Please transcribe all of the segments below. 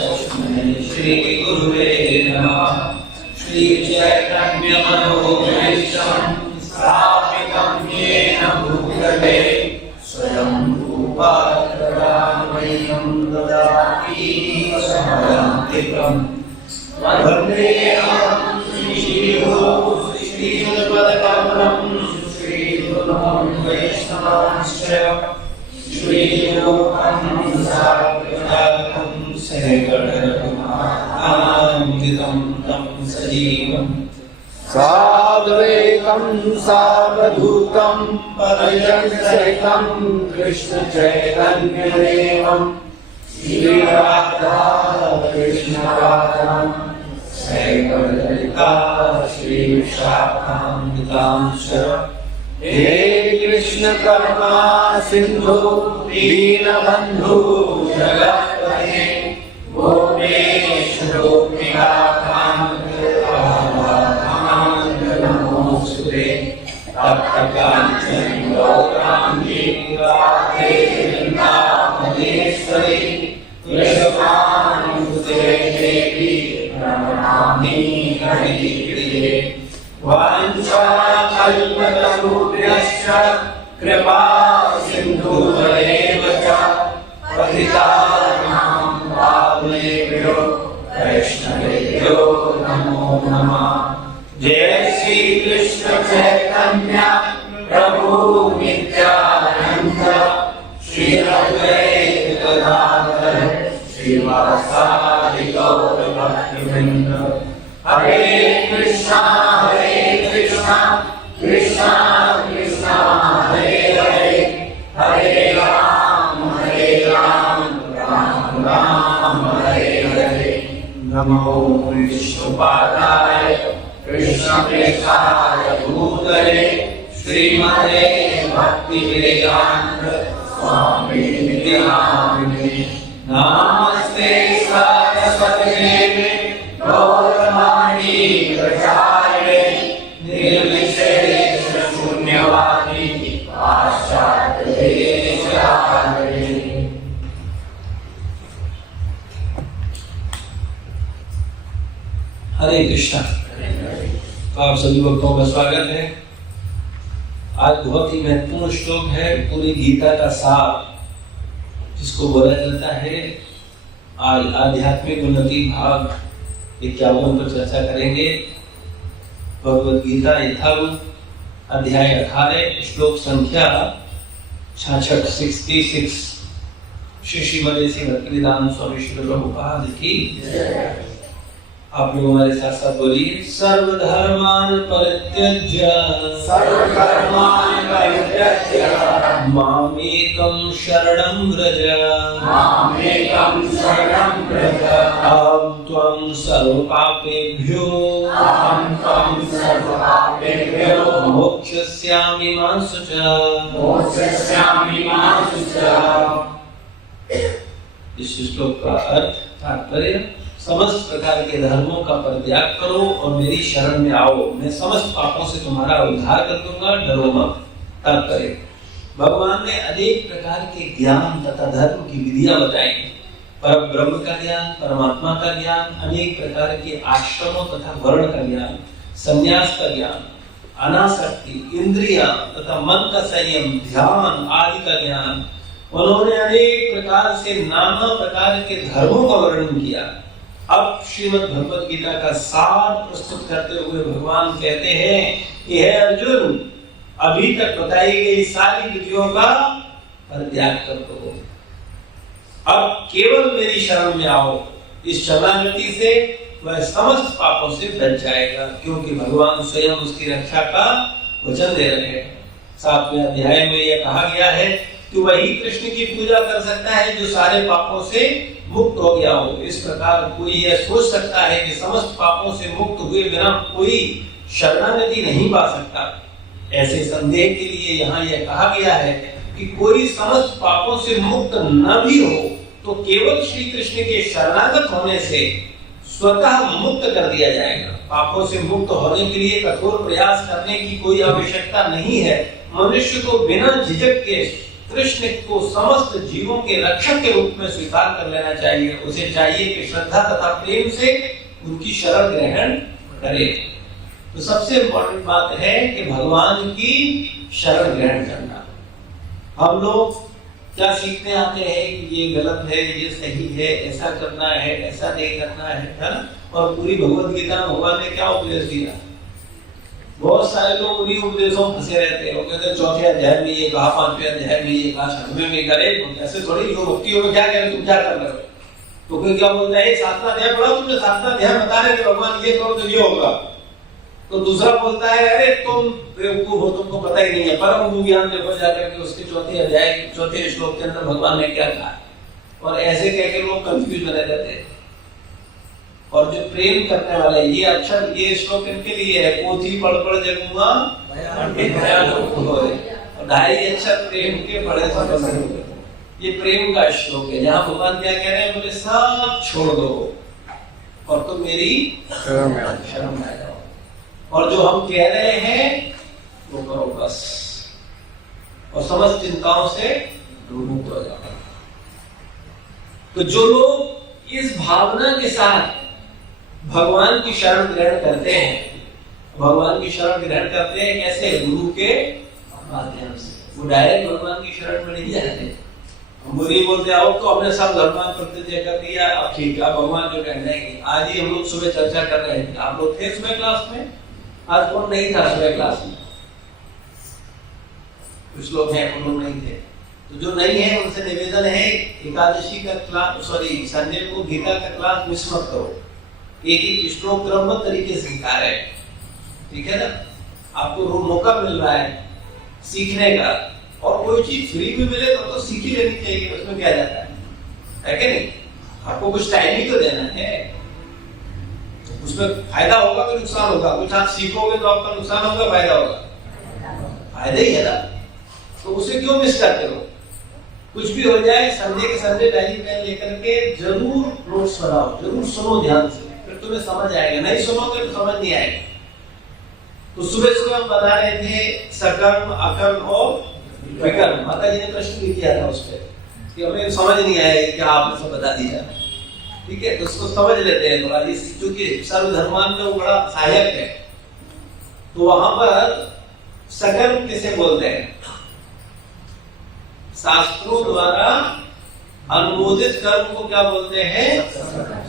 श्री गुरुवे नमः। श्री चैतन्य मनोभीष्टं स्थापितं येन भूतले स्वयं रूपा करुणामयं ददाति समरन्तिकं वन्देऽहं श्रीगुरो श्रीपदकमलं श्रीगुरुं वैष्णवांश्च श्रीरूपं साग्रजातं सहगणरघुनाथान्वितं तं सजीवं साद्वैतं सावधूतं परिजनसहितं कृष्णचैतन्यदेवं श्रीराधा कृष्णपादां सहगणललिता श्रीविशाखान्वितांश्च हे कृष्ण करुणा सिंधु दीनबंधु जगत्पते गोपेश गोपिकान्त नमोस्तुते तप्त कांचन गौरांगी राधे वृंदावनेश्वरी वृषभानुसुते देवी प्रणमामि हरिप्रिये वाञ्छाकल्पतरुभ्यश्च कृपा सिन्धुभ्येव च पतितानां पावनेभ्यो वैष्णवेभ्यो नमो नमः। जय श्री कृष्ण चैतन्य प्रभु नित्यानंद श्री अद्वैत गदाधर श्रीवासादि गौर भक्तवृंद। हरे कृष्णा कृष्णा कृष्णा हरे हरे हरे राम राम राम हरे हरे। नमो विष्णुपादाय कृष्णप्रेष्ठाय भूतले श्रीमते भक्तिवेदांत स्वामिने नामिने। नमस्ते सरस्वती देवे गौरवाणी प्रचारिणे निर्विशेष शून्यवादी पाश्चात्य देशधारिणे। हरे कृष्णा। तो आप सभी भक्तों का स्वागत है। आज बहुत ही महत्वपूर्ण श्लोक है, पूरी गीता का सार जिसको बोला जाता है आध्यात्मिक उन्नति भाग 51 पर चर्चा करेंगे। भगवद गीता यथारूप अध्याय 18 श्लोक संख्या 66 श्री श्रीमदेसी भक्तिवेदांत स्वामी श्री प्रभुपाद की। आप लोग हमारे साथ साथ बोलिए। सर्वधर्मान् परित्यज्य मामेकं शरणं व्रज अहं त्वं सर्वपापेभ्यो मोक्षयिष्यामि मा शुचा। इस श्लोक का अर्थ तात्पर्य, समस्त प्रकार के धर्मों का परित्याग करो और मेरी शरण में आओ, मैं समस्त पापों से तुम्हारा उद्धार कर दूंगा, डरो मत। तात्पर्य, भगवान ने अनेक प्रकार के ज्ञान तथा धर्म की विधियां बताई। पर ब्रह्म का ज्ञान, परमात्मा का ज्ञान, अनेक प्रकार के आश्रमों तथा वर्ण का ज्ञान, संन्यास का ज्ञान, अनासक्ति, इंद्रियां तथा मन का संयम, ध्यान आदि का ज्ञान। उन्होंने अनेक प्रकार से नाना प्रकार के धर्मों का वर्णन किया। अब श्रीमद् भगवद गीता का सार प्रस्तुत करते हुए भगवान कहते हैं कि हे अर्जुन, अभी तक बताई गई सारी विधियों का परित्याग कर दो, अब केवल मेरी शरण में आओ। इस शरणागति से वह समस्त पापों से बच जाएगा, क्योंकि भगवान स्वयं उसकी रक्षा का वचन दे रहे हैं। 7वें अध्याय में यह कहा गया है कि वही कृष्ण की पूजा कर सकता है जो सारे पापों से मुक्त हो गया हो। इस प्रकार कोई यह सोच सकता है कि समस्त पापों से मुक्त हुए बिना कोई शरणागति नहीं पा सकता। ऐसे संदेह के लिए यहाँ यह कहा गया है कि कोई समस्त पापों से मुक्त न भी हो तो केवल श्री कृष्ण के शरणागत होने से स्वतः मुक्त कर दिया जाएगा। पापों से मुक्त होने के लिए कठोर प्रयास करने की कोई आवश्यकता नहीं है। मनुष्य को बिना झिझक के कृष्ण को समस्त जीवों के रक्षक के रूप में स्वीकार कर लेना चाहिए। उसे चाहिए कि श्रद्धा तथा प्रेम से उनकी शरण ग्रहण करे। तो सबसे इम्पोर्टेंट बात है कि भगवान की शरण ग्रहण करना। हम लोग क्या सीखने आते हैं कि ये गलत है, ये सही है, ऐसा करना है, ऐसा नहीं करना है ना? और पूरी भगवत गीता में भगवान ने क्या उपदेश दिया? बहुत सारे लोग उन्हीं उपदेशों में फंसे रहते हैं। वो कहते हैं चौथे अध्याय में ये कहा, पांचवें अध्याय में ये कहा, छठवें में करे। ऐसे थोड़ी लोग भक्तियों में क्या कह रहे, तुम क्या कर रहे हो? तो कोई क्या बोलता है, सातवां अध्याय पढ़ा तुमने, सातवां अध्याय बता रहे कि भगवान ये करो तो ये होगा। तो दूसरा बोलता है अरे तुम बेवकूफ हो, तुमको पता ही नहीं है। परम ज्ञान देखो जाकर के उसके चौथे अध्याय चौथे श्लोक के अंदर भगवान ने क्या कहा। और ऐसे कह के लोग कंफ्यूज बने रहते हैं। और जो प्रेम करने वाले, ये अक्षर, ये श्लोक इनके लिए है, पोथी पढ़ पढ़ जगूंगा ढाई अक्षर प्रेम के बड़े संबंध। ये प्रेम का श्लोक है, जहाँ भगवान क्या कह रहे हैं, मुझे सब छोड़ दो और तुम मेरी शरण में आ जाओ। और जो हम कह रहे हैं वो करो बस, और समस्त चिंताओं से दूर हो जाओ। तो जो लोग इस भावना के साथ भगवान की शरण ग्रहण करते हैं, भगवान की शरण ग्रहण करते हैं कैसे? गुरु के माध्यम से। वो डायरेक्ट भगवान की शरण में नहीं जाते। हम नहीं बोलते आओ तो हमने सब धर्मान प्रतिज्ञा कर दिया, अब ठीक है, भगवान जो कह जाएंगे। आज ही हम लोग सुबह चर्चा कर रहे थे, आप लोग थे सुबह क्लास में? आज कौन नहीं था सुबह क्लास में? कुछ लोग हैं, उन लोग नहीं थे। तो जो नहीं है उनसे निवेदन है, एकादशी का क्लास, सॉरी संडे को गीता का क्लास मिस मत करो। एक एक श्लोक क्रमबद्ध तरीके से सिखा रहे हैं, ठीक है ना? आपको मौका मिल रहा है सीखने का। और कोई चीज फ्री में मिले तो सीख ही लेनी चाहिए, उसमें क्या जाता है कि नहीं? आपको कुछ टाइम ही तो देना है, उसमें फायदा होगा तो नुकसान होगा। कुछ आप सीखोगे तो आपका नुकसान होगा, फायदा होगा? फायदा ही है ना, तो उसे क्यों मिस करते हो? कुछ भी हो जाए, संडे के संडे डायरी पेन लेकर के जरूर नोट्स बनाओ, जरूर सुनो ध्यान से, फिर तुम्हें समझ आएगा। नहीं सुनोगे तो समझ नहीं आएगा। तो सुबह सुबह हम बता रहे थे सकर्म, अकर्म और विकर्म। माता जी ने प्रश्न भी किया था उस पर कि हमें समझ नहीं आया, क्या आपने सब बता दिया, ठीक है? तो उसको समझ लेते हैं थोड़ा, क्योंकि सर्वधर्मान में वो बड़ा सहायक है। तो वहां पर सकर्म किसे बोलते हैं? शास्त्रों द्वारा अनुमोदित कर्म को क्या बोलते हैं?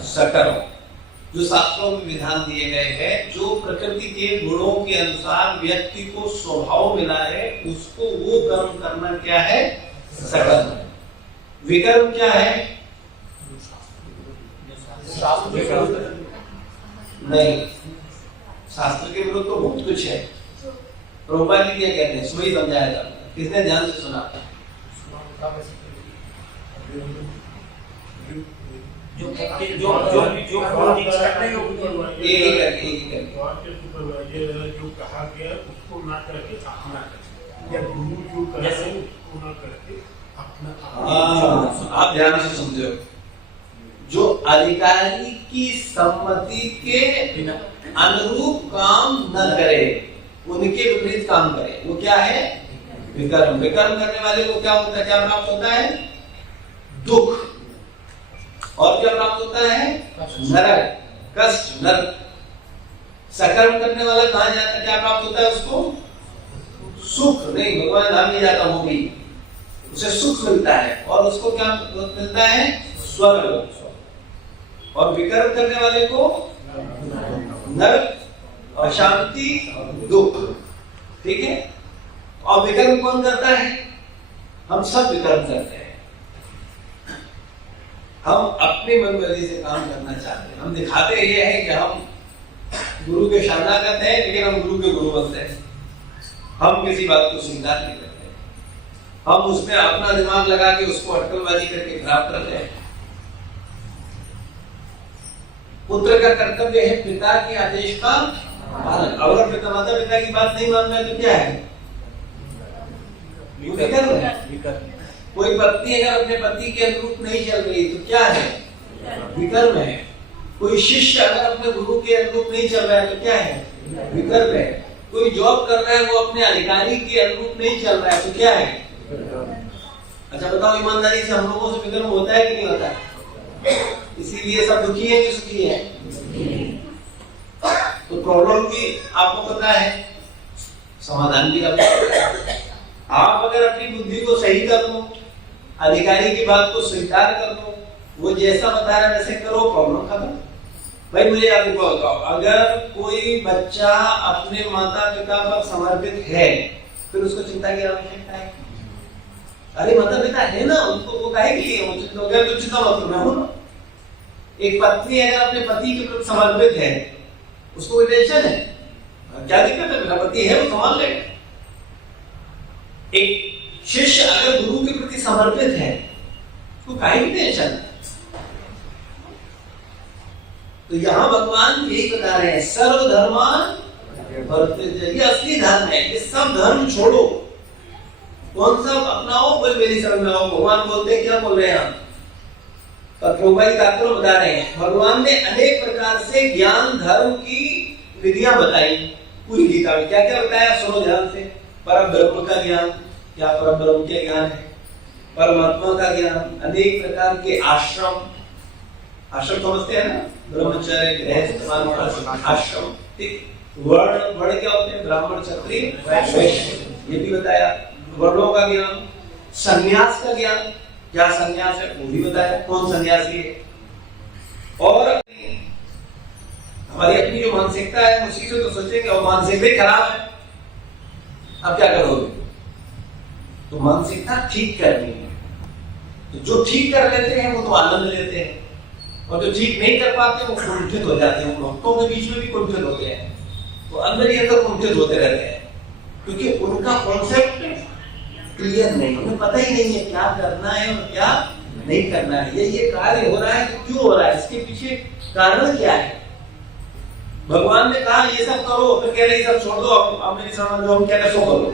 सकर्म। जो शास्त्रों में विधान दिए गए हैं, जो प्रकृति के गुणों के अनुसार व्यक्ति को स्वभाव मिला है, उसको वो कर्म करना क्या है? सकर्म। विकर्म क्या है? नहीं, शास्त्र के विरुद्ध तो बहुत कुछ है। प्रभुपाद जी क्या कहते हैं, सुबह ही समझाया था, किसने ध्यान से सुना? आप ध्यान से समझो। जो अधिकारी की सम्मति के अनुरूप काम न करे, उनके विपरीत काम करे, वो क्या है? विकर्म। विकर्म करने वाले को क्या होता है, क्या प्राप्त होता है? दुख। और क्या प्राप्त होता है? नरक, कष्ट, नरक। सकर्म करने वाला कहाँ जाता है, क्या प्राप्त होता है उसको? सुख। नहीं, भगवान धाम नहीं जाता, वो भी उसे सुख मिलता है। और उसको क्या मिलता है? स्वर्ग। और विकर्म करने वाले को नरक, अशांति, दुख, ठीक है? और विकर्म कौन करता है? हम सब विकर्म करते हैं। हम अपनी मनमर्जी से काम करना चाहते हैं। हम दिखाते ये है कि हम गुरु के शरणागत हैं, लेकिन हम गुरु के गुरु बनते हैं। हम किसी बात को स्वीकार नहीं करते, हम उसमें अपना दिमाग लगा के उसको अटकलबाजी करके खराब करते हैं। पुत्र का कर्तव्य है पिता के आदेश का पालन। अगर पिता माता पिता की बात नहीं मान रहे तो क्या है? कोई पत्नी अगर अपने पति के अनुरूप नहीं चल रही तो क्या है? विकर्म है। कोई शिष्य अगर अपने गुरु के अनुरूप नहीं चल रहा है तो क्या है? विकर्म है। कोई जॉब कर रहा है, वो अपने अधिकारी के अनुरूप नहीं चल रहा है तो क्या है? अच्छा बताओ, ईमानदारी से हम लोगों से विक्रम होता है कि नहीं होता है? इसीलिए सब दुखी है कि सुखी है? तो प्रॉब्लम भी आपको पता है, समाधान भी आपको पता है। आप अगर अपनी बुद्धि को सही कर लो, अधिकारी की बात को स्वीकार कर लो, वो जैसा बता रहा है वैसे करो, प्रॉब्लम खत्म। भाई मुझे आप बताओ, अगर कोई बच्चा अपने माता पिता पर समर्पित है फिर उसको चिंता की आवश्यकता है? अरे माता पिता है ना, उनको वो काहे के लिए चिंता हो गया? तो चिंता मत करो, मैं हूं ना। एक पत्नी अगर अपने पति के प्रति समर्पित है, उसको कोई टेंशन है? क्या दिक्कत है? मेरा पति है, वो संभाल लेगा। एक शिष्य अगर गुरु के प्रति समर्पित है तो काहे की टेंशन? तो यहां भगवान यही बता रहे हैं, सर्वधर्मान परित्यज्य। ये असली धर्म है, ये सब धर्म छोड़ो, कौन सा अपनाओ कोई मेरी शरण में आओ। भगवान बोलते हैं, क्या बोल रहे हैं आप? प्रभुपाद तात्पर्य बता रहे हैं, भगवान ने अनेक प्रकार से ज्ञान धर्म की विधियां बताई पूरी गीता में। क्या क्या बताया सुनो ध्यान से। परम ब्रह्म का ज्ञान, क्या परम ब्रह्म के ज्ञान है? परमात्मा का ज्ञान, अनेक प्रकार के आश्रम, आश्रम समझते हैं ना, ब्रह्मचर्य गृहस्थ आश्रम, ठीक। वर्ण क्या होते हैं? ब्राह्मण क्षत्रिय वैश्य, ये भी बताया। वर्णों का ज्ञान, संन्यास का ज्ञान, क्या संन्यास है वो भी बताया, कौन सन्यासी है। और हमारी अपनी जो मानसिकता है उसी से तो सोचेंगे, और मानसिकता ही खराब है, अब क्या करोगे? तो मानसिकता ठीक करनी है। तो जो ठीक कर लेते हैं वो तो आनंद लेते हैं, और जो ठीक नहीं कर पाते वो कुंठित हो जाते हैं। भक्तों के बीच में भी कुंठित होते हैं, तो अंदर ही अंदर कुंठित होते रहते हैं, क्योंकि उनका कॉन्सेप्ट क्लियर नहीं, उन्हें पता ही नहीं है क्या करना है और क्या नहीं करना है। ये कार्य हो रहा है तो क्यों हो रहा है, इसके पीछे कारण क्या है। भगवान ने कहा ये सब करो, फिर कह रहे ये सब छोड़ दो, अब मेरी समझ लो, हम कह रहे सो करो।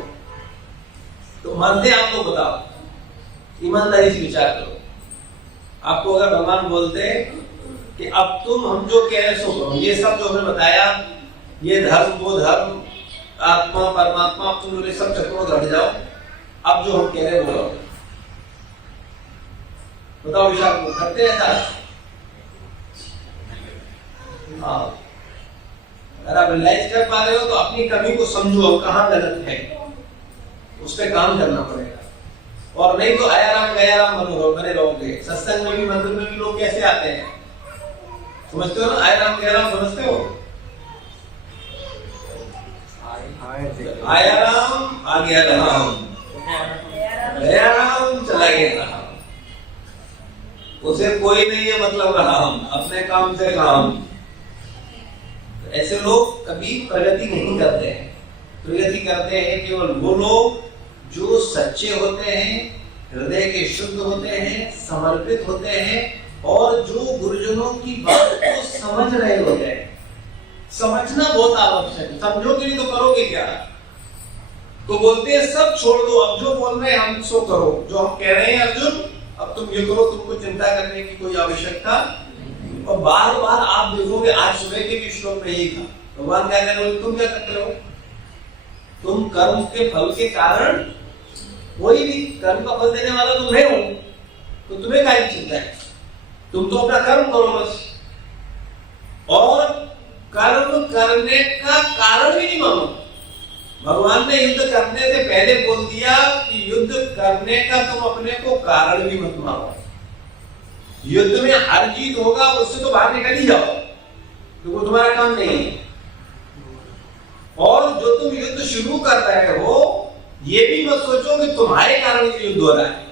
तो मानते आप लोग बताओ, ईमानदारी से विचार करो। आपको अगर भगवान बोलते कि अब तुम हम जो कह रहे सो करो, ये सब जो हमें बताया, ये धर्म वो धर्म, आत्मा परमात्मा, तुम ये सब चक्रों से हट जाओ, अब जो हम कह रहे वो बताओ, विचार को करते हैं सारा? हाँ, अगर आप रियलाइज कर पा रहे हो तो अपनी कमी को समझो, हम कहाँ गलत है, उस पर काम करना पड़ेगा। और नहीं तो आया राम गया राम बने रहोगे। सत्संग में भी मंदिर में भी लोग कैसे आते हैं, समझते हो ना? आया राम गया राम समझते हो? आया राम आ गया राम, गया राम चला गया राम, उसे कोई नहीं है मतलब राम, अपने काम से काम। तो ऐसे लोग कभी प्रगति नहीं करते हैं। प्रगति करते हैं केवल वो लोग जो सच्चे होते हैं, हृदय के शुद्ध होते हैं, समर्पित होते हैं, और जो गुरुजनों की बात को समझ रहे होते हैं। समझना बहुत आवश्यक है, समझोगे नहीं तो करोगे क्या? तो बोलते हैं सब छोड़ दो, अब जो बोल रहे हैं हम सो करो, जो हम कह रहे हैं अर्जुन अब तुम ये करो, तुमको चिंता करने की कोई आवश्यकता। और बार बार आप देखोगे, आज सुबह के भी श्लोक में यही था, भगवान क्या कह रहे हो, तुम क्या करते हो? तुम कर्म के फल के कारण वही नहीं, कर्म का फल देने वाला तुम नहीं हो, तो तुम्हें क्या चिंता है? तुम तो अपना कर्म करो बस, और कर्म करने का कारण भी नहीं मानो। भगवान ने युद्ध करने से पहले बोल दिया कि युद्ध करने का तुम अपने को कारण भी मत मानो। युद्ध में हर जीत होगा, उससे तो बाहर निकल ही जाओ, तो वो तुम्हारा काम नहीं है। और जो तुम युद्ध शुरू कर रहे हो, ये भी मत सोचो कि तुम्हारे कारण ये युद्ध हो रहा है।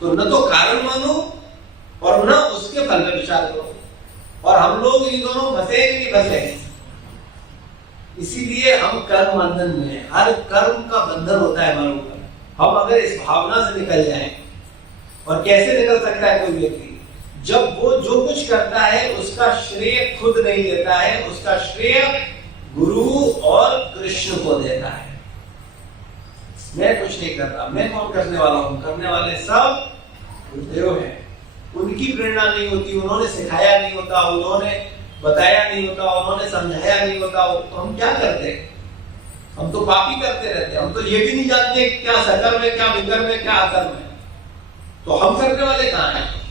तो न तो कारण मानो और न उसके फल में विचार करो। और हम लोग इन दोनों फंसे नहीं फंसे, इसीलिए हम कर्म बंधन में हैं। हर कर्म का बंधन होता है हमारे ऊपर। हम अगर इस भावना से निकल जाएं, और कैसे निकल सकता है कोई व्यक्ति? जब वो जो कुछ करता है उसका श्रेय खुद नहीं लेता है, उसका श्रेय गुरु और कृष्ण को देता है। मैं कुछ नहीं कर रहा, मैं कौन करने वाला हूं? करने वाले सब गुरुदेव हैं। उनकी प्रेरणा नहीं होती, उन्होंने सिखाया नहीं होता, उन्होंने बताया नहीं होता, उन्होंने समझाया नहीं होता, तो हम क्या करते हैं? हम तो पापी करते रहते हैं, हम तो ये भी नहीं जानते क्या सकर्म है, क्या विकर्म है, क्या अकर्म है। तो हम करने वाले कहाँ हैं?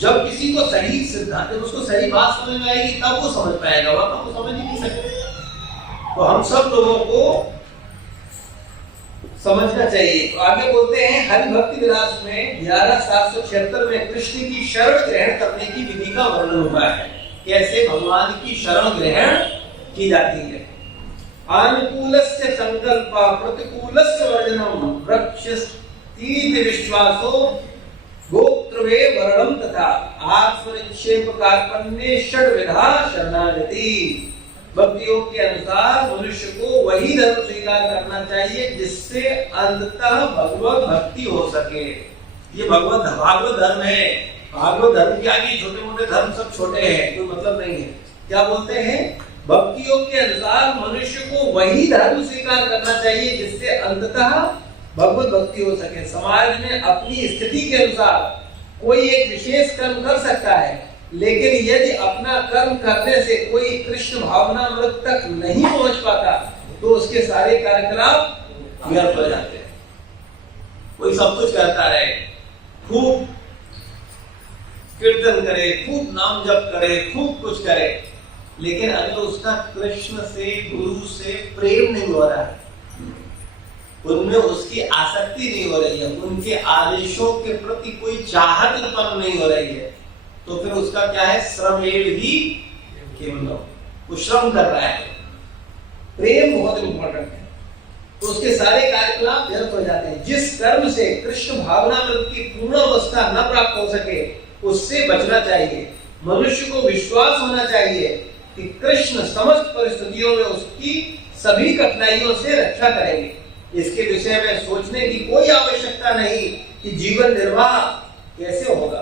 जब किसी को सही सिद्धांत, जब उसको सही बात समझ में आएगी तब वो समझ पाएगा, वरना वो समझ ही नहीं सकते। तो हम सब लोगों को समझना चाहिए। तो आगे बोलते हैं हरि भक्ति विलास में 11,776 में कृष्ण की शरण ग्रहण करने की विधि का वर्णन हुआ है, कैसे भगवान की शरण ग्रहण की जाती है। अनुकूलस्य संकल्प प्रतिकूलस्य वर्जनम रक्षस्तीति विश्वासो गोत्रवे वर्णम तथा आत्मनिक्षेप कार्पण्ये षड्विधा शरणागति। भक्ति योग के अनुसार मनुष्य को वही धर्म स्वीकार करना चाहिए जिससे अंततः भगवत भक्ति हो सके। ये भागवत धर्म है। भागवत धर्म के आगे छोटे मोटे धर्म सब छोटे हैं, कोई मतलब नहीं है। क्या बोलते हैं? भक्ति योग के अनुसार मनुष्य को वही धर्म स्वीकार करना चाहिए जिससे अंततः भगवत भक्ति हो सके। समाज में अपनी स्थिति के अनुसार कोई एक विशेष कर्म कर सकता है, लेकिन यदि अपना कर्म करने से कोई कृष्ण भावना मृत तक नहीं पहुंच पाता तो उसके सारे कार्यकलाप व्यर्थ हो जाते हैं। कोई सब कुछ करता रहे, खूब कीर्तन करे, खूब नाम जप करे, खूब कुछ करे, लेकिन अगर उसका कृष्ण से, गुरु से प्रेम नहीं हो रहा है, उनमें उसकी आसक्ति नहीं हो रही है, उनके आदेशों के प्रति कोई चाहत उत्पन्न नहीं हो रही है, तो फिर उसका क्या है? श्रमेण ही केवलम, वो श्रम कर रहा है। प्रेम बहुत इंपॉर्टेंट है, तो उसके सारे कार्यकलाप व्यर्थ हो जाते हैं। जिस कर्म से कृष्ण भावना में की पूर्ण अवस्था न प्राप्त हो सके उससे बचना चाहिए। मनुष्य को विश्वास होना चाहिए कि कृष्ण समस्त परिस्थितियों में उसकी सभी कठिनाइयों से रक्षा करेंगे। इसके विषय में सोचने की कोई आवश्यकता नहीं कि जीवन निर्वाह कैसे होगा,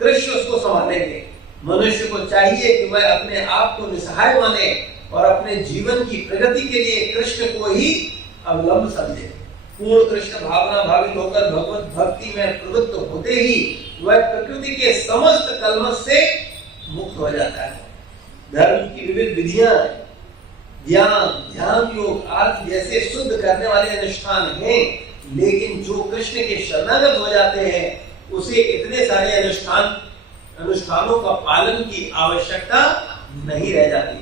कृष्ण उसको संभालेंगे। मनुष्य को चाहिए कि वह अपने आप को निसहाय माने और अपने जीवन की प्रगति के लिए कृष्ण को ही अवलंब समझे। पूर्ण कृष्ण भावना भावित होकर भगवत भक्ति में प्रवृत्त होते ही वह प्रकृति के समस्त कलमश से मुक्त हो जाता है। धर्म की विविध विधियां, ज्ञान, ध्यान, योग आदि जैसे शुद्ध करने वाले अनुष्ठान हैं, लेकिन जो कृष्ण के शरणागत हो जाते हैं उसे इतने सारे अनुष्ठानों का पालन की आवश्यकता नहीं रह जाती।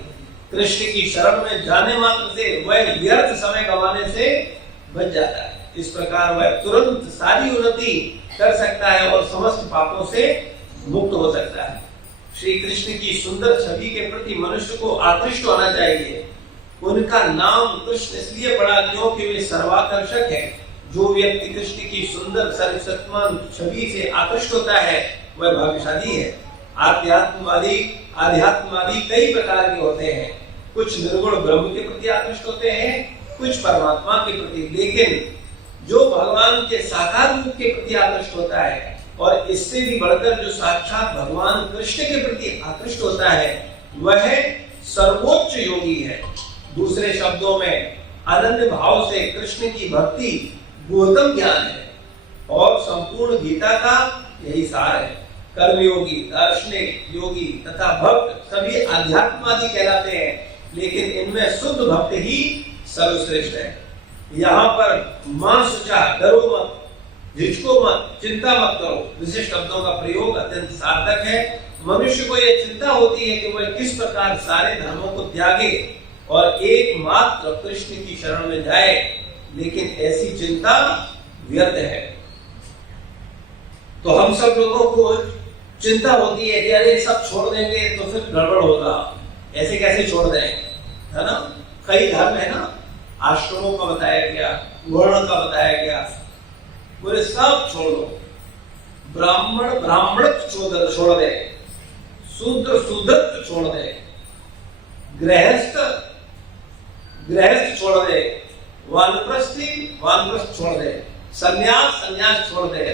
कृष्ण की शरण में जाने मात्र से वह व्यर्थ समय गंवाने से बच जाता है। इस प्रकार वह तुरंत सारी उन्नति कर सकता है और समस्त पापों से मुक्त हो सकता है। श्री कृष्ण की सुंदर छवि के प्रति मनुष्य को आकृष्ट होना चाहिए। उनका नाम कृष्ण इसलिए पड़ा क्योंकि वे सर्वाकर्षक है। जो व्यक्ति कृष्ण की सुंदर सर्वशक्तिमान छवि से आकृष्ट होता है वह भाग्यशाली है। आध्यात्मवादी कई प्रकार के होते हैं। कुछ निर्गुण ब्रह्म के प्रति आकृष्ट होते हैं, कुछ परमात्मा के प्रति, लेकिन जो भगवान के साकार रूप के प्रति आकृष्ट होता है और इससे भी बढ़कर जो साक्षात भगवान कृष्ण के प्रति आकृष्ट होता है वह सर्वोच्च योगी है। दूसरे शब्दों में अनन्य भाव से कृष्ण की भक्ति गौतम ज्ञान है और संपूर्ण गीता का यही सार है। कर्मयोगी, दार्शनिक, योगी तथा भक्त सभी आध्यात्मवादी कहलाते हैं, लेकिन इनमें शुद्ध भक्त ही सर्वश्रेष्ठ है। यहाँ पर मां सुचा, डरो मत, झिझको मत, चिंता मत करो, विशिष्ट शब्दों का प्रयोग अत्यंत सार्थक है। मनुष्य को यह चिंता होती है कि वह किस प्रकार सारे धर्मों को त्यागे और एकमात्र कृष्ण की शरण में जाए, लेकिन ऐसी चिंता व्यर्थ है। तो हम सब लोगों को चिंता होती है कि अरे सब छोड़ देंगे तो फिर गड़बड़ होगा, ऐसे कैसे छोड़ दें, है ना। कई धर्म है ना, आश्रमों का बताया गया, वर्ण का बताया गया, बोले सब छोड़ दो। ब्राह्मण छोड़ दे, शूद्र शूद्रत्व छोड़ दे, गृहस्थ छोड़ दे, वानप्रस्थ छोड़ दे, संन्यास छोड़ दे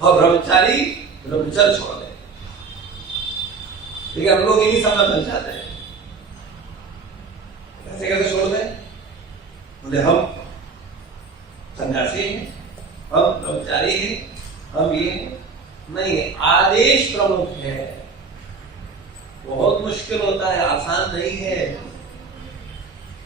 और ब्रह्मचारी ब्रह्मचर्य छोड़ दे। लेकिन हम लोग इन्हीं सब में बन जाते हैं। कैसे छोड़ दे? बोले हम सन्यासी हैं, हम ब्रह्मचारी हैं, हम ये नहीं है। आदेश प्रमुख है, बहुत मुश्किल होता है, आसान नहीं है।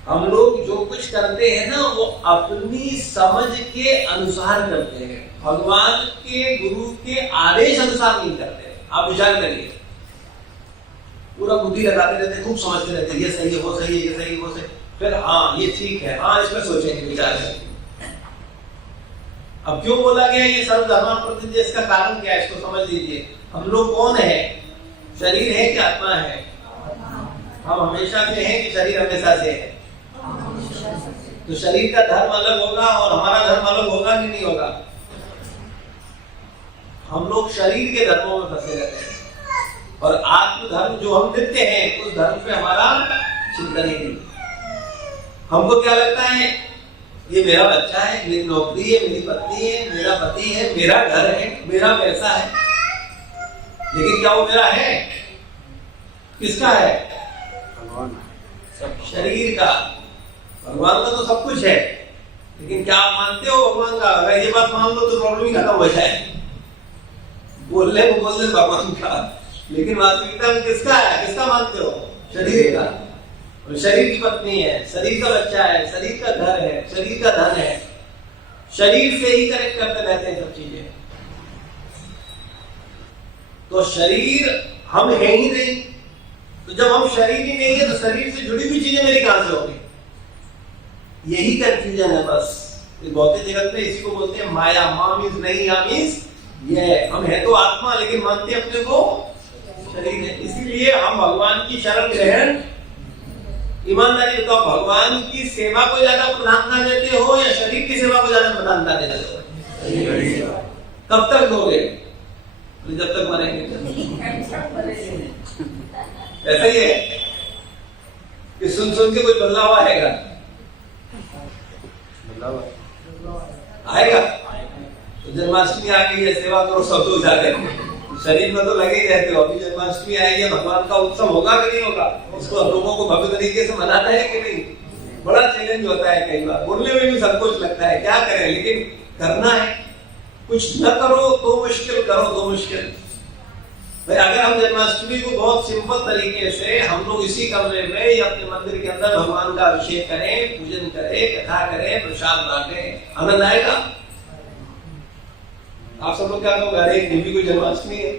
हम लोग जो कुछ करते हैं ना वो अपनी समझ के अनुसार करते हैं, भगवान के गुरु के आदेश अनुसार नहीं करते। आप विचार करिए, पूरा बुद्धि लगाते रहते, खूब समझते रहते, ये सही है, वो सही है, ये सही है, वो सही, फिर हाँ ये ठीक है, हाँ इसमें सोचेंगे, विचार करेंगे। अब क्यों बोला गया ये सर्वधर्म प्रति, इसका कारण क्या है, इसको समझ लीजिए। हम लोग कौन है? शरीर है कि आत्मा है? हम हमेशा से हैं कि शरीर हमेशा से है? तो शरीर का धर्म अलग होगा और हमारा धर्म अलग होगा कि नहीं होगा? हम लोग शरीर के धर्मों में फंसे रहते हैं और आत्म धर्म जो हम नित्य हैं उस धर्म पे हमारा चिंतन ही नहीं। हमको क्या लगता है, ये मेरा बच्चा है, मेरी नौकरी है, मेरी पत्नी है, मेरा पति है, मेरा घर है, मेरा पैसा है, लेकिन क्या वो मेरा है? किसका है? भगवान, शरीर का। भगवान का तो सब कुछ है, लेकिन क्या आप मानते हो भगवान का? अगर ये बात मान लो तो प्रॉब्लम ही खत्म हो जाए। बोल ले भगवान का, लेकिन वास्तविकता में किसका है? किसका मानते हो? शरीर का। और शरीर की पत्नी है, शरीर का बच्चा है, शरीर का घर है, शरीर का धन है, शरीर से ही कनेक्ट करते रहते हैं सब चीजें। तो शरीर हम है ही नहीं, तो जब हम शरीर ही नहीं है तो शरीर से जुड़ी हुई चीजें मेरी कहां से होगी? यही कंफ्यूजन है बस इस भौतिक जगत में। इसी को बोलते हैं माया। मां मीन्स नहीं, या मीन्स ये। हम है तो आत्मा, लेकिन मानते अपने को शरीर है। इसीलिए हम भगवान की शरण ग्रहण, ईमानदारी बताओ, भगवान की सेवा को ज्यादा प्रधानता देते हो या शरीर की सेवा को ज्यादा प्रधानता देते हो? कब तक दोगे? जब तक मरेंगे। ऐसा ही है कि सुन सुन के कुछ बदलाव आएगा? आएगा। तो जन्माष्टमी आ गई है, सेवा करो सब लोग जाकर। शरीर में तो लगे ही रहते हो। अभी जन्माष्टमी आएगी, भगवान का उत्सव होगा कि नहीं होगा? उसको हम लोगों को भव्य तरीके से मनाना है कि नहीं? बड़ा चैलेंज होता है कई बार, बोलने में भी सब कुछ लगता है, क्या करें, लेकिन करना है। कुछ न करो तो मुश्किल, करो तो मुश्किल। भाई अगर हम जन्माष्टमी को बहुत सिंपल तरीके से हम लोग इसी कमरे में या अपने मंदिर के अंदर भगवान का अभिषेक करें, पूजन करें, कथा करें, प्रसाद बांटें, आनंद आएगा। आप सब लोग क्या कहोगे? अरे देवी को जन्माष्टमी है,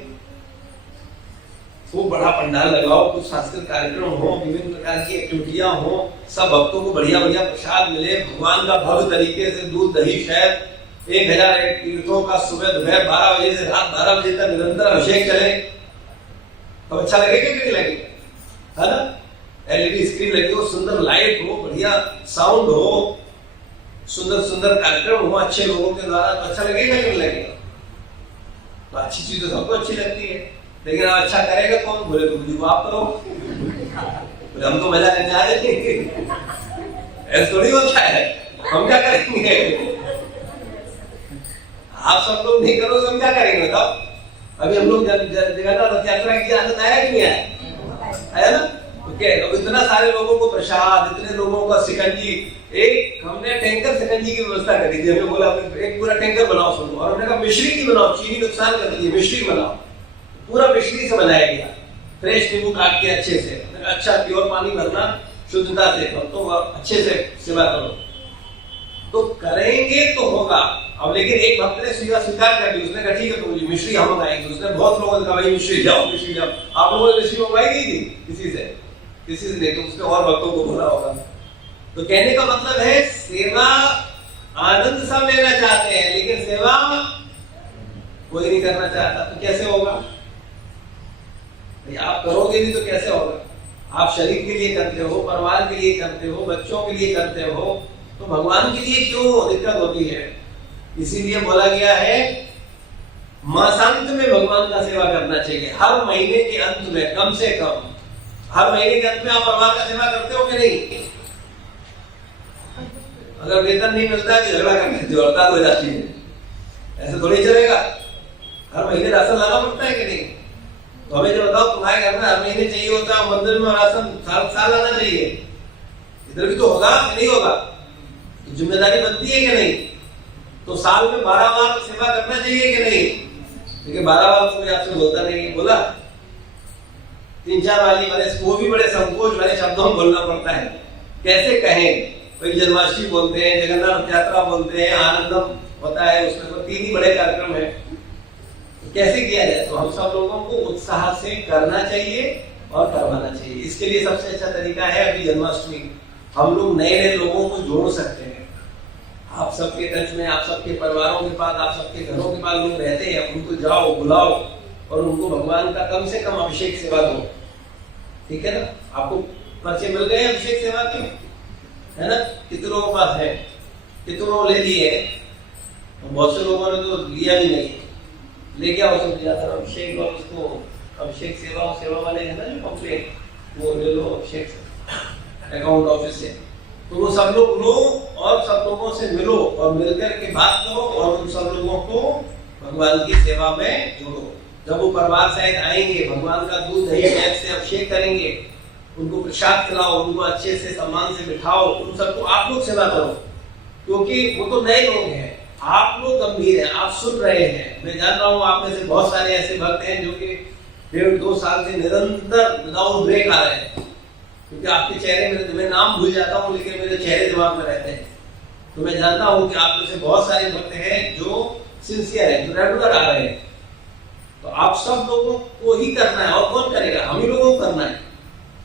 खूब बड़ा पंडाल लगाओ, कुछ सांस्कृतिक कार्यक्रम हो, विभिन्न प्रकार की एक्टिविटियां हो, सब भक्तों को बढ़िया बढ़िया प्रसाद मिले, भगवान का भव्य तरीके से दूध दही शहद 1001 तीर्थों का सुबह दोपहर 12 बजे से रात 12 बजे तक निरंतर अभिषेक चले, तो अच्छा लगेगा कि नहीं लगेगा? है ना? एलईडी स्क्रीन लगी हो, सुंदर लाइट हो, बढ़िया साउंड हो, सुंदर सुंदर कार्यक्रम हो अच्छे लोगों के द्वारा, तो अच्छा लगेगा कि नहीं लगेगा? तो अच्छी चीज तो सबको अच्छी लगती है, लेकिन आप अच्छा करेगा कौन? बोले तो मुझे आप करो, बोले हम तो मजा लेने आ रहे थे। ऐसा थोड़ी होता है, हम क्या करेंगे? आप सब लोग नहीं करोगे हम क्या करेंगे बताओ? अभी हम लोग जगन्नाथ रथ यात्रा की आदत आया कि नहीं आया? आया ना? ओके, अब इतना सारे लोगों को प्रसाद, इतने लोगों का सिकंजी, एक हमने टैंकर सिकंजी की व्यवस्था करी थी। हमने बोला एक पूरा टैंकर बनाओ सब, और हमने कहा मिश्री की बनाओ, चीनी नुकसान करती है, मिश्री बनाओ। पूरा मिश्री से बनाया गया, फ्रेश नींबू काट के अच्छे से, अच्छा प्योर पानी भरना शुद्धता से, तो अच्छे से सेवा करो। तो करेंगे तो होगा। अब लेकिन एक भक्त ने स्वीकार कर दी, उसने कहा ठीक है तो मिश्री हम मंगाएंगे। उसने बहुत लोगों ने कहा भाई मिश्री जाओ, मिश्री जाओ। आप लोगों ने मिश्री मंगवाई गई थी किसी से? किसी से नहीं, तो उसने और भक्तों को बोला होगा। तो कहने का मतलब है सेवा आनंद सब लेना चाहते हैं, लेकिन सेवा कोई नहीं करना चाहता, तो कैसे होगा? आप करोगे नहीं तो कैसे होगा? आप शरीर के लिए करते हो, परिवार के लिए करते हो, बच्चों के लिए करते हो, तो भगवान के लिए क्यों दिक्कत होती है? इसीलिए बोला गया है मासांत में भगवान का सेवा करना चाहिए। हर महीने के अंत में कम से कम, हर महीने के अंत में आप परिवार का सेवा करते हो कि नहीं? अगर वेतन नहीं मिलता है तो झगड़ा कर देते हो, हड़ताल हो जाती है, ऐसे थोड़ी चलेगा। हर महीने राशन लाना पड़ता है कि नहीं? तो हमें जो बताओ, तुम्हारे घर में हर महीने चाहिए होता है, मंदिर में राशन साल लाना चाहिए, इधर भी तो होगा कि नहीं होगा? तो जिम्मेदारी बनती है कि नहीं? तो साल में 12 बार सेवा करना चाहिए कि नहीं? लेकिन 12 बार कोई आपसे बोलता नहीं है, बोला 3-4 वाली वाले वो भी बड़े संकोच वाले शब्दों में बोलना पड़ता है। कैसे कहें? कोई जन्माष्टमी बोलते हैं, जगन्नाथ यात्रा बोलते हैं, आनंदम होता है, उसमें तो 3 ही बड़े कार्यक्रम है। तो कैसे किया जाए? तो हम सब लोगों को उत्साह से करना चाहिए और करवाना चाहिए। इसके लिए सबसे अच्छा तरीका है अभी जन्माष्टमी। हम लोग नए नए लोगों को जोड़ सकते हैं। आप सबके टच में, आप सबके परिवारों के पास, आप सबके घरों के पास लोग रहते हैं, उनको जाओ, बुलाओ और उनको भगवान का कम से कम अभिषेक सेवा दो। ठीक है ना? आपको पर्चे मिल गए अभिषेक सेवा के, है ना? कितनों के पास है? कितनों ले लिए? बहुत से लोगों ने तो लिया भी नहीं। ले क्या उसको दिया था अभिषेक, और उसको अभिषेक सेवा वाले है ना जो कंप्लेन, वो ले लो अभिषेक अकाउंट ऑफिस से। तो वो सब लोग लो और सब लोगों से मिलो और मिलकर के बात करो और उन सब लोगों को भगवान की सेवा में जोड़ो। जब वो परिवार सहित आएंगे, भगवान का दूध दही से अभिषेक करेंगे, उनको प्रसाद खिलाओ, उनको अच्छे से सम्मान से बिठाओ, उन सबको आप लोग सेवा करो, क्योंकि वो तो नए लोग हैं। आप लोग गंभीर हैं, आप सुन रहे हैं। मैं जान रहा हूँ आप में से बहुत सारे ऐसे भक्त हैं जो कि 1.5-2 साल से निरंतर विदाउट ब्रेक आ रहे हैं, क्योंकि आपके चेहरे में, मैं नाम भूल जाता हूँ लेकिन मेरे चेहरे दिमाग में रहते हैं। तो मैं जानता हूँ कि आप में से बहुत सारे भक्त हैं जो सिंसियर है, जो रेगुलर आ रहे हैं। तो आप सब लोगों को ही करना है, और कौन करेगा? हम ही लोगों को करना है।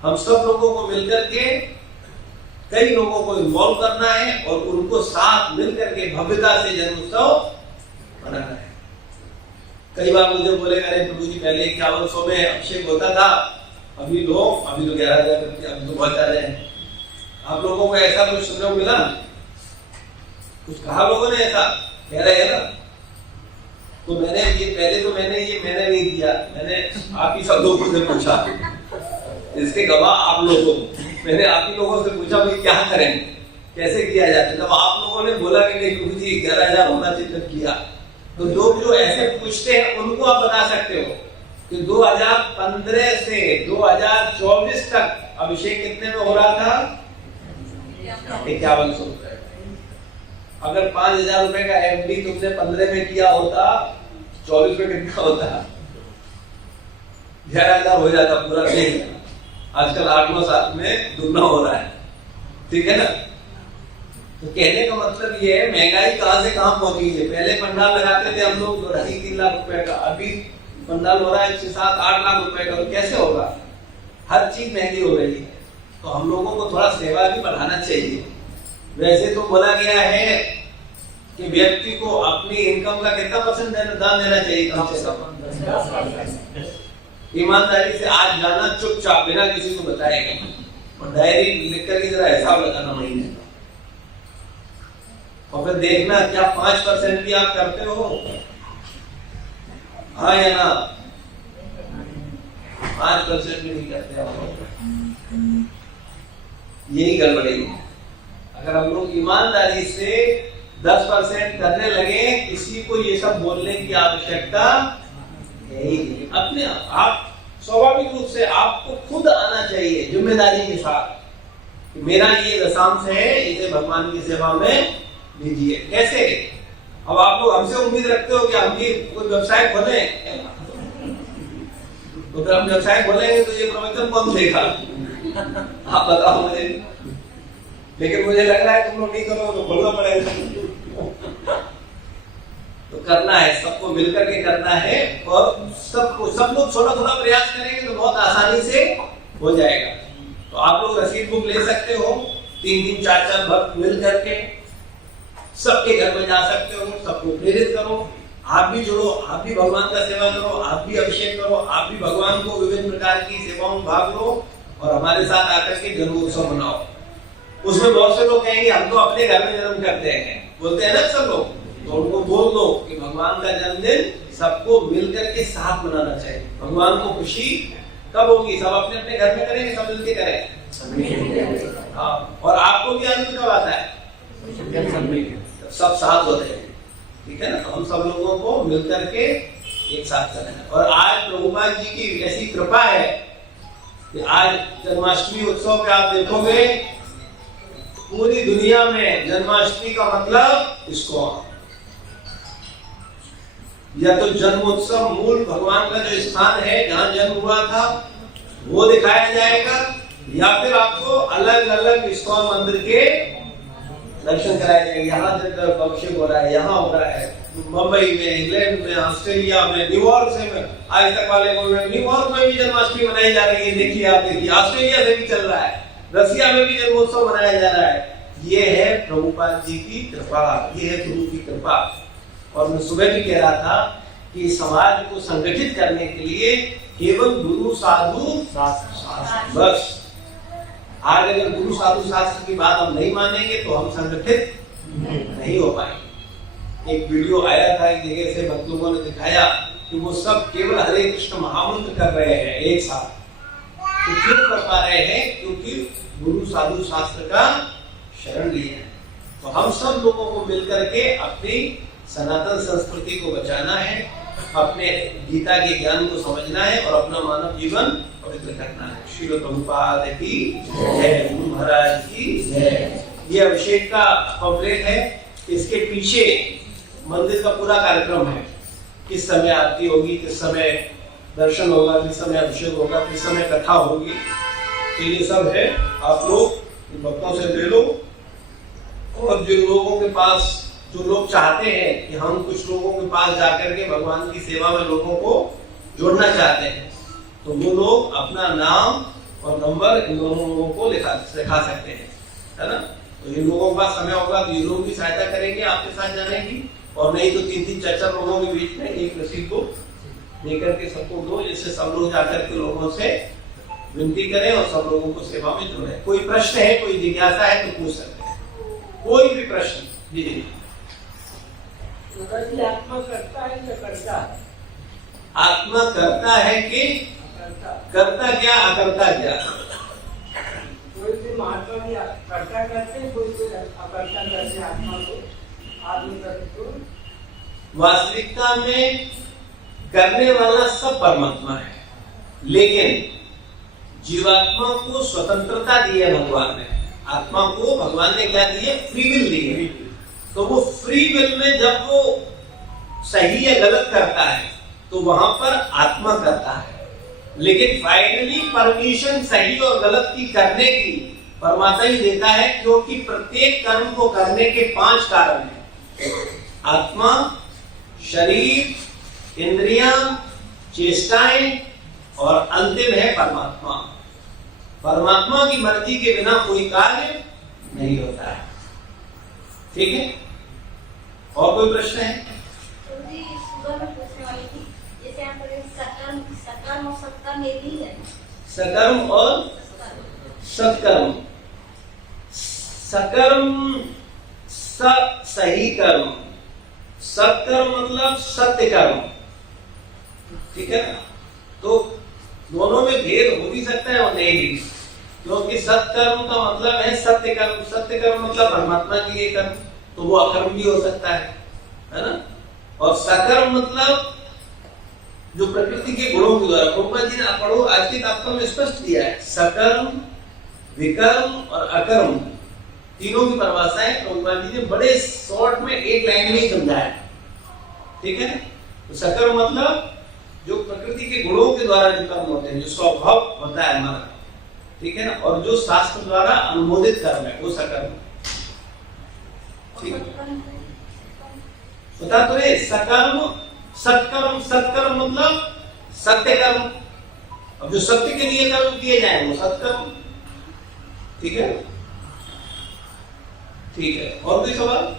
हम सब लोगों को मिलकर के कई लोगों को इन्वॉल्व करना है और उनको साथ मिलकर के भव्यता से जन्मोत्सव मनाना है। कई बार मुझे बोलेगा, अरे प्रभु जी पहले 5100 में अभिषेक होता था, अभी तो 11,000 करके, अभी तो बहुत ज्यादा है। आप लोगों को ऐसा कुछ सुनने को मिला? कुछ कहा लोगों ने ऐसा? कह रहे हैं ना? तो मैंने मैंने नहीं दिया, मैंने आप ही सब लोगों से पूछा, इसके गवाह आप लोगों, मैंने आप ही लोगों से पूछा भाई क्या करें, कैसे किया जाता है। जब आप लोगों ने बोला कि नहीं प्रभु जी 11,000 होना चाहिए, तब किया। तो लोग जो ऐसे पूछते हैं उनको आप बता सकते हो कि 2015 से 2024 तक अभिषेक कितने में हो रहा था? 5100 रुपए। अगर 5,000 रुपए का एफडी तुमने 15 में किया होता, 24 में कितना होता? 11,000 हो जाता पूरा दिन। आजकल 8-9 साल में दुगना हो रहा है। ठीक है ना? तो कहने का मतलब ये है, महंगाई कहां से कहां पहुंची है। पहले पंडाल लगाते थे हम लोग 2.5-3 लाख रुपए का, अभी पंडाल हो रहा है 6-7-8 लाख रुपए का। तो कैसे होगा? हर चीज महंगी हो रही है। तो हम लोगों को थोड़ा सेवा भी बढ़ाना चाहिए। वैसे तो बोला गया है कि व्यक्ति को अपनी इनकम का कितना % दान देना चाहिए? कम से कम ईमानदारी से आज जाना, चुपचाप बिना किसी को बताएगा, और डायरी लिख कर जरा हिसाब लगाना महीने का, और फिर देखना क्या 5% भी आप करते हो? हाँ या ना? 5% भी नहीं करते आप। यही गड़बड़ी है। अगर हम लोग ईमानदारी से 10% करने लगे, किसी को ये सब बोलने की आवश्यकता नहीं। अपने आप स्वाभाविक रूप से आपको खुद आना चाहिए जिम्मेदारी के साथ कि मेरा ये दशांश है, इसे भगवान की सेवा में लीजिए। कैसे? अब आप लोग हमसे उम्मीद रखते हो कि हम भी कोई व्यवसाय खोले, तो फिर हम व्यवसाय खोलेंगे तो ये प्रवचन कौन देगा? आप बताओ मुझे। लेकिन मुझे लग रहा है तुम लोग नहीं करो तो खोलना पड़ेगा। तो करना है, सबको मिलकर के करना है, और सब लोग थोड़ा प्रयास करेंगे तो बहुत आसानी से हो जाएगा। तो आप लोग रसीद बुक ले सकते हो, 3-3, 4-4 भक्त मिल करके सबके घर में जा सकते हो। सबको प्रेरित करो, आप भी जुड़ो, आप भी भगवान का सेवा करो, आप भी अभिषेक करो, आप भी भगवान को विभिन्न प्रकार की सेवाओं में भाग लो और हमारे साथ आकर के जन्मोत्सव मनाओ। उसमें बहुत से लोग कहेंगे हम तो अपने घर में जन्म करते हैं, बोलते हैं ना सब लोग, तो उनको बोल दो कि भगवान का जन्मदिन सबको मिलकर के साथ मनाना चाहिए। भगवान को खुशी कब होगी? सब अपने अपने घर में करेंगे, सब मिलकर करें। हाँ, और आपको भी आनंद कब आता है? सब साथ होते हैं। ठीक है ना? तो हम सब लोगों को मिलकर के एक साथ करना है। और आज प्रभुपाद जी की ऐसी कृपा है कि आज जन्माष्टमी उत्सव पे आप देखोगे पूरी दुनिया में जन्माष्टमी का मतलब इसको, या तो जन्मोत्सव मूल भगवान का जो स्थान है जहां जन्म हुआ था वो दिखाया जाएगा, या फिर आपको अलग अलग इस्कॉन मंदिर के दर्शन कराए जाएंगे। यहाँ अभिषेक हो रहा है, यहाँ हो रहा है, मुंबई में, इंग्लैंड में, ऑस्ट्रेलिया में, न्यूयॉर्क से में, आज तक वाले बोल रहे हैं न्यूयॉर्क में भी जन्माष्टमी मनाई जा रही है, देखिए आप देखिए, ऑस्ट्रेलिया से भी चल रहा है, रसिया में भी जन्मोत्सव मनाया जा रहा है। ये है प्रभुपाद जी की कृपा, ये है गुरु की कृपा। और मैं सुबह भी कह रहा था कि समाज को संगठित करने के लिए केवल गुरु साधु शास्त्र, बस। आज अगर गुरु साधु शास्त्र की बात हम नहीं मानेंगे तो हम संगठित नहीं हो पाएंगे। एक वीडियो आया था एक जगह से, भक्त लोगों ने दिखाया कि वो सब केवल हरे कृष्ण महामंत्र कर रहे हैं एक साथ। तो क्यों कर पा रहे हैं? क्योंकि गुरु साधु शास्त्र का शरण लिए हैं। तो हम सब लोगों को मिलकर के अपनी सनातन संस्कृति को बचाना है, अपने गीता के ज्ञान को समझना है और अपना मानव जीवन पवित्र करना है। श्री प्रभुपाद की जय, गुरु महाराज की जय। ये अभिषेक का पॉम्पलेट है, इसके पीछे मंदिर का पूरा कार्यक्रम है, किस समय आरती होगी, किस समय दर्शन होगा, किस समय अभिषेक होगा, किस समय कथा होगी, तो ये सब है। आप लोग भक्तों से ले लो, और जिन लोगों के पास, जो लोग चाहते हैं कि हम कुछ लोगों के पास जाकर के भगवान की सेवा में लोगों को जोड़ना चाहते हैं, तो वो लोग अपना नाम और नंबर इन दोनों लोगों को लिखा सकते हैं, है ना। तो इन लोगों के पास समय होगा तो ये लोग भी सहायता करेंगे आपके साथ जाने की, और नहीं तो 3-3 4-4 लोगों के बीच में एक रसीद को लेकर के सबको दो, जिससे सब लोग जाकर के लोगों से विनती करें और सब लोगों को सेवा में जोड़े। कोई प्रश्न है, कोई जिज्ञासा है तो पूछ सकते हैं, कोई भी प्रश्न। जी जी। आत्मा करता है या करता है? आत्मा करता है कि करता क्या, अकर्ता क्या? कोई भी महात्मा भी करता करते, कोई अकर्ता करते आत्मा को, आदमी को। वास्तविकता में करने वाला सब परमात्मा है, लेकिन जीवात्मा को स्वतंत्रता दी है भगवान ने। आत्मा को भगवान ने क्या दी है? फ्री विल दी है। तो वो फ्री विल में जब वो सही या गलत करता है तो वहां पर आत्मा करता है, लेकिन फाइनली परमिशन सही और गलत की करने की परमात्मा ही देता है, क्योंकि प्रत्येक कर्म को करने के 5 कारण हैं: आत्मा, शरीर, इंद्रियां, चेष्टाएं और अंतिम है परमात्मा। परमात्मा की मर्जी के बिना कोई कार्य नहीं होता है। ठीक है, और कोई प्रश्न है? सकर्म और सत्कर्म। सकर्म सही कर्म, सत्कर्म मतलब सत्य कर्म। ठीक है, तो दोनों में भेद हो भी सकता है और नहीं भी, क्योंकि सत्कर्म का मतलब है सत्य कर्म। सत्य कर्म मतलब परमात्मा के लिए कर्म, तो वो अकर्म भी हो सकता है ना। और सकर्म मतलब जो प्रकृति के गुणों के द्वारा, प्रभुपाद जी ने पढ़ो आज के तात्पर्य में स्पष्ट दिया है, सकर्म, विकर्म और अकर्म तीनों की परिभाषाएं प्रभुपाद जी ने बड़े शॉर्ट में एक लाइन में ही समझाया। ठीक है, तो सकर्म मतलब जो प्रकृति के गुणों के द्वारा जो कर्म होते हैं, जो स्वभाव होता है हमारा, ठीक है ना, और जो शास्त्र द्वारा अनुमोदित कर्म है वो सकर्म। ठीक है, बता तो ये सकर्म, सत्कर्म। सत्कर्म मतलब सत्य कर्म, अब जो सत्य के लिए कर्म किए जाए वो सत्कर्म। ठीक है, ठीक है, और कोई सवाल?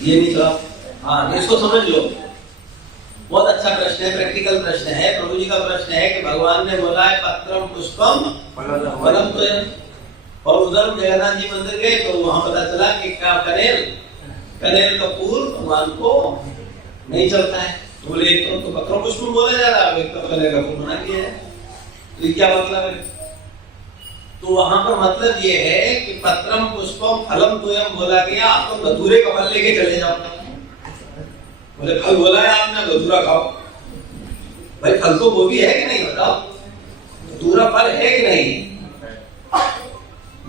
ये नहीं तो, हाँ, इसको समझ लो। बहुत अच्छा प्रश्न है, प्रैक्टिकल प्रश्न है। प्रभु जी का प्रश्न है कि भगवान ने बोला है पत्रम पुष्पम फलम तोयम, और उधर जगन्नाथ जी मंदिर गए तो वहां पता चला कि क्या कनेल का फूल भगवान को नहीं चलता है। तो बोले एक तो पत्रम पुष्पम बोला जा रहा है, एक तो फलेगा वो मना किया है, तो ये क्या मतलब है? तो वहां पर मतलब ये है कि पत्रम पुष्पम फलम तोयम बोला गया, आप तो धतूरे का फल लेके चले जाओ। बोले फल बोला है आपने, धतूरा खाओ। भाई फल तो वो भी है कि नहीं, बताओ? धतूरा फल है कि नहीं?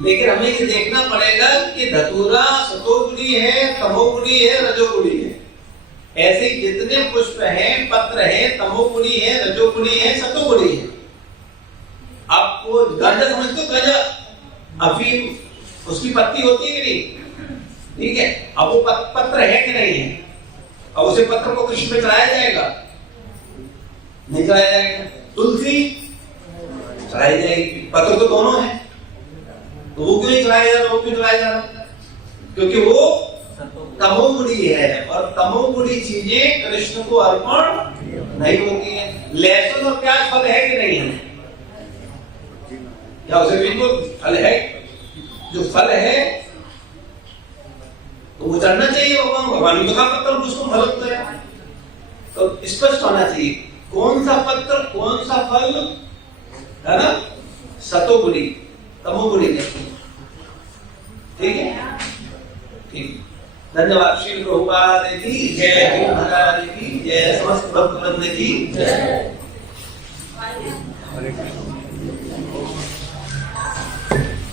लेकिन हमें ये देखना पड़ेगा कि धतूरा सतोगुणी है, तमोगुणी है, रजोगुणी है। ऐसे जितने पुष्प हैं, पत्र है, तमोगुणी है, रजोगुणी है, सतोगुणी है। आपको गांजा समझते हो? गांजा अफीम, उसकी पत्ती होती है कि नहीं? ठीक है, अब वो पत्र है कि नहीं है? अब उसे पत्र को कृष्ण में चढ़ाया जाएगा? नहीं चढ़ाया जाएगा। तुलसी चढ़ाई जाएगी, पत्र तो दोनों है, तो वो क्यों नहीं चढ़ाया जा रहा? वो क्यों चढ़ाया जा रहा? क्योंकि वो तमोगुणी है, और तमोगुणी चीजें कृष्ण को अर्पण नहीं होती है। लहसुन और प्याज फल है कि नहीं है? क्या उसे बिल्कुल फल है? जो फल है तो वो चढ़ना चाहिए भगवान। भगवान ने कहा पत्र उसको फल होता है, तो स्पष्ट होना चाहिए कौन सा पत्र कौन सा फल है ना। सतोगुणी, तमोगुणी नहीं। ठीक है, ठीक। धन्यवाद। श्री प्रभुपाद की जय, महाराज की जय, समस्त भक्त वृंद की जय।